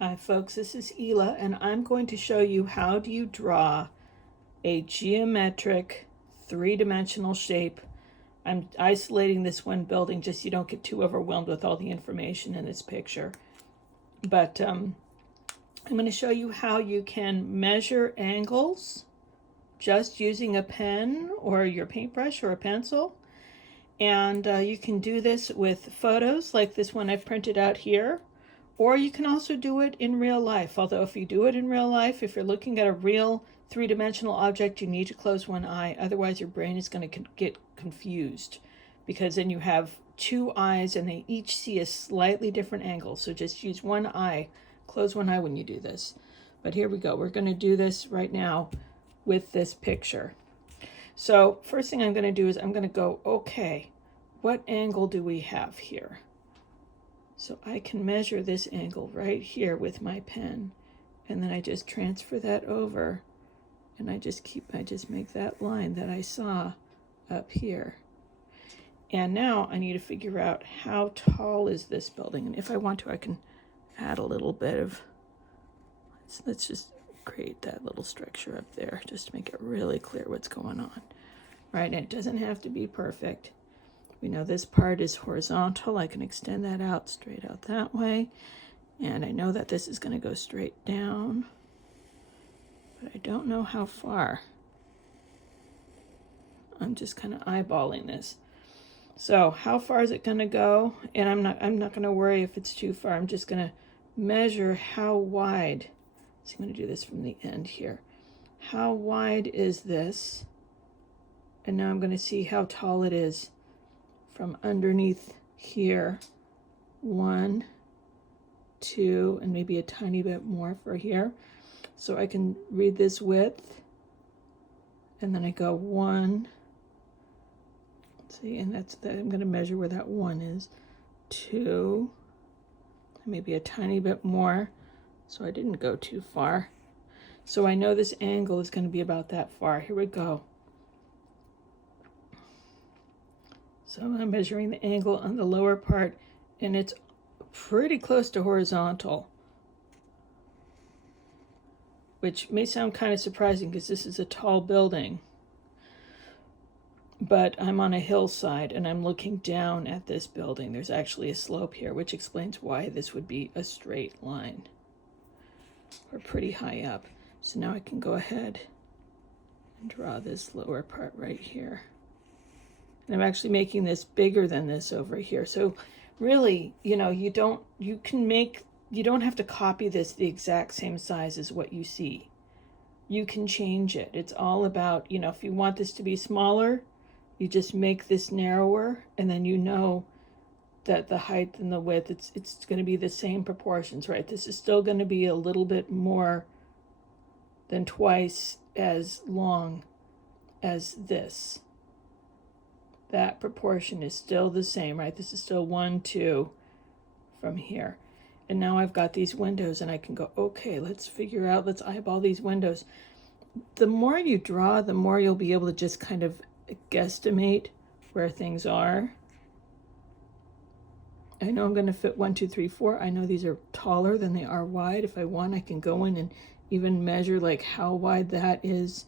Hi folks, this is Ela, and I'm going to show you how do you draw a geometric three-dimensional shape. I'm isolating this one building just so you don't get too overwhelmed with all the information in this picture. But I'm going to show you how you can measure angles just using a pen or your paintbrush or a pencil. And you can do this with photos like this one I've printed out here. Or you can also do it in real life. Although if you do it in real life, if you're looking at a real three-dimensional object, you need to close one eye. Otherwise, your brain is going to get confused, because then you have two eyes and they each see a slightly different angle. So just use one eye, close one eye when you do this. But here we go. We're going to do this right now with this picture. So first thing I'm going to do is I'm going to go, okay, what angle do we have here? So I can measure this angle right here with my pen, and then I just transfer that over, and I just make that line that I saw up here. And now I need to figure out how tall is this building, and if I want to, I can add a little bit of, let's just create that little structure up there just to make it really clear what's going on, right? And it doesn't have to be perfect. We know this part is horizontal. I can extend that out straight out that way. And I know that this is going to go straight down, but I don't know how far. I'm just kind of eyeballing this. So how far is it going to go? And I'm not going to worry if it's too far. I'm just going to measure how wide. So I'm going to do this from the end here. How wide is this? And now I'm going to see how tall it is from underneath here. 1, 2, and maybe a tiny bit more for here. So I can read this width, and then I go 1, see, and that's that. I'm going to measure where that 1 is. 2, maybe a tiny bit more, so I didn't go too far. So I know this angle is going to be about that far. Here we go. So I'm measuring the angle on the lower part, and it's pretty close to horizontal, which may sound kind of surprising because this is a tall building. But I'm on a hillside and I'm looking down at this building. There's actually a slope here, which explains why this would be a straight line or pretty high up. So now I can go ahead and draw this lower part right here. And I'm actually making this bigger than this over here. So really, you know, you don't have to copy this the exact same size as what you see. You can change it. It's all about, you know, if you want this to be smaller, you just make this narrower, and then you know that the height and the width, it's going to be the same proportions, right? This is still going to be a little bit more than twice as long as this. That proportion is still the same, right? This is still 1, 2 from here. And now I've got these windows, and I can go, okay, let's eyeball these windows. The more you draw, the more you'll be able to just kind of guesstimate where things are. I know I'm going to fit 1, 2, 3, 4. I know these are taller than they are wide. If I want, I can go in and even measure like how wide that is,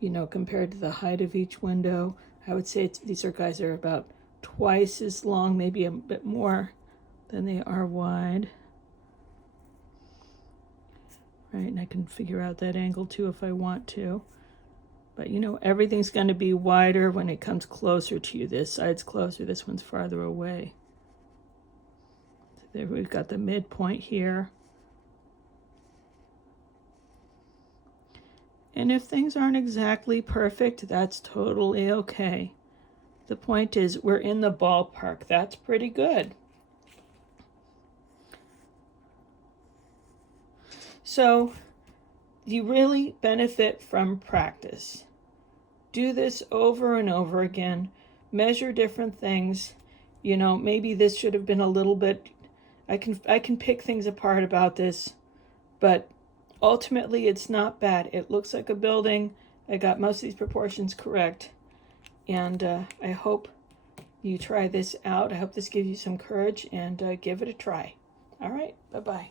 you know, compared to the height of each window. I would say these guys are about twice as long, maybe a bit more than they are wide. Right, and I can figure out that angle too if I want to. But you know, everything's going to be wider when it comes closer to you. This side's closer, this one's farther away. So there we've got the midpoint here. And if things aren't exactly perfect, that's totally okay. The point is, we're in the ballpark. That's pretty good. So you really benefit from practice. Do this over and over again. Measure different things. You know, maybe this should have been a little bit, I can pick things apart about this, but ultimately it's not bad. It looks like a building. I got most of these proportions correct. And I hope you try this out. I hope this gives you some courage, and give it a try. All right, bye-bye.